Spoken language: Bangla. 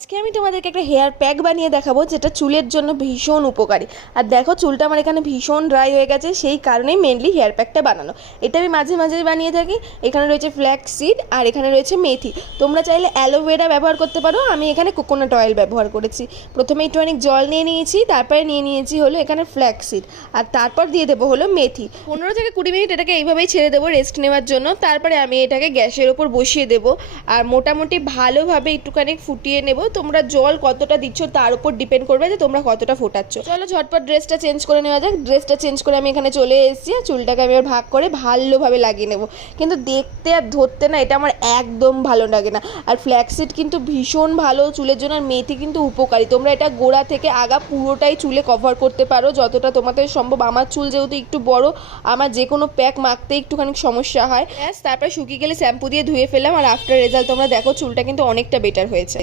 আজকে আমি তোমাদেরকে একটা হেয়ার প্যাক বানিয়ে দেখাবো যেটা চুলের জন্য ভীষণ উপকারী। আর দেখো চুলটা আমার এখানে ভীষণ ড্রাই হয়ে গেছে, সেই কারণেই মেনলি হেয়ার প্যাকটা বানানো। এটা আমি মাঝে মাঝে বানিয়ে থাকি। এখানে রয়েছে ফ্ল্যাক্স সিড আর এখানে রয়েছে মেথি। তোমরা চাইলে অ্যালোভেরা ব্যবহার করতে পারো, আমি এখানে কোকোনাট অয়েল ব্যবহার করেছি। প্রথমে একটু অনেক জল নিয়ে নিয়েছি, তারপরে নিয়ে নিয়েছি হলো এখানে ফ্ল্যাক্স সিড, আর তারপর দিয়ে দেবো হলো মেথি। 15 থেকে 20 মিনিট এটাকে এইভাবেই ছেড়ে দেবো রেস্ট নেওয়ার জন্য। তারপরে আমি এটাকে গ্যাসের ওপর বসিয়ে দেবো আর মোটামুটি ভালোভাবে একটুখানি ফুটিয়ে নেব। তোমরা জল কতটা দিচ্ছ তার উপর ডিপেন্ড করবে যে তোমরা কতটা ফোটাচ্ছ। চলো ঝটপট ড্রেসটা চেঞ্জ করে নেওয়া যাক। ড্রেসটা চেঞ্জ করে আমি এখানে চলে এসেছি, চুলটাকে আমি ভাগ করে ভালোভাবে লাগিয়ে নেব। কিন্তু দেখতে আর ধরতে না এটা আমার একদম ভালো লাগে না। আর ফ্ল্যাক্সিড কিন্তু ভীষণ ভালো চুলের জন্য, আর মেথি কিন্তু উপকারী। তোমরা এটা গোড়া থেকে আগা পুরোটাই চুলে কভার করতে পারো যতটা তোমাদের সম্ভব। আমার চুল যেহেতু একটু বড়, আমার যে কোনো প্যাক মাখতে একটুখানি সমস্যা হয়। তারপরে শুকিয়ে গেলে শ্যাম্পু দিয়ে ধুয়ে ফেললাম, আর আফটার রেজাল্ট তোমরা দেখো চুলটা কিন্তু অনেকটা বেটার হয়েছে।